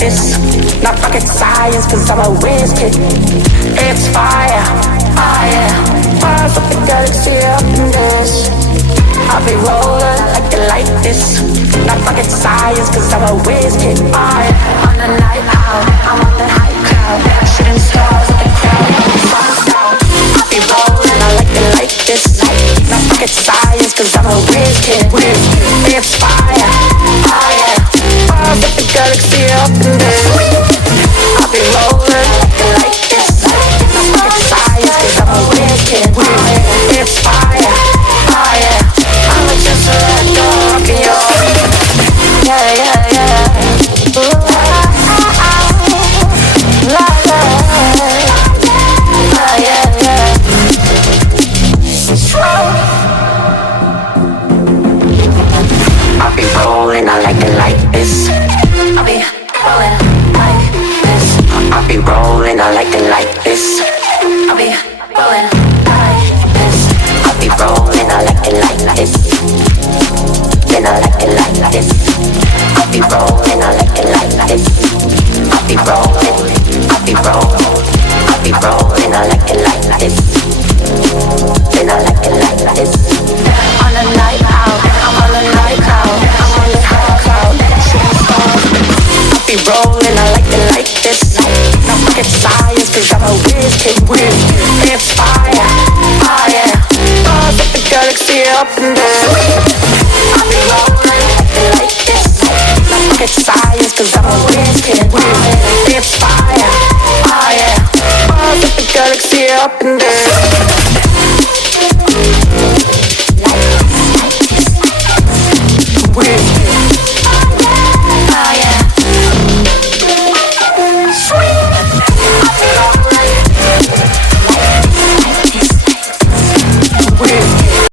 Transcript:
this. Not rocket science, cause I'm a whiz kid. It's fire, fire. Fires up the galaxy up in this. I'll be rolling like you like this. Not rocket science, cause I'm a whiz kid. Fire. On the night out, I'm on the high cloud. Shooting stars at the crowd, sun's down. I'll be rolling, I like you like this. Not rocket science, cause I'm a whiz kid. It's fire, fire. Fires up the galaxy up in this. I'll be rolling like this. Not rocket science, cause I'm a whiz kid. It's fire, fire. I'm just a red dog in your yeah, yeah, yeah. Ooh, la, la, yeah, yeah. I'll be rolling, I like it like this. I'll be rolling like this. I'll be rolling, I like it like this. I'll be rolling like this. I'll be rolling, I like it like this. Then I like it like this. I'll be rolling, I like it like this. I'll be rolling, I'll be rolling, I'll be rolling, I like it like this. Then I like it like this. On the night out, I'm on the night cloud, I'm on the high cloud, shooting stars. I'll be rolling, I like it like this. Not rocket science, cause I'm a whiz kid. It's fire, fire. Stars up the galaxy up in this. I'll be rolling like this. Not rocket science, cause I'm a whiz kid. It's fire, fire. Stars up the galaxy up in this.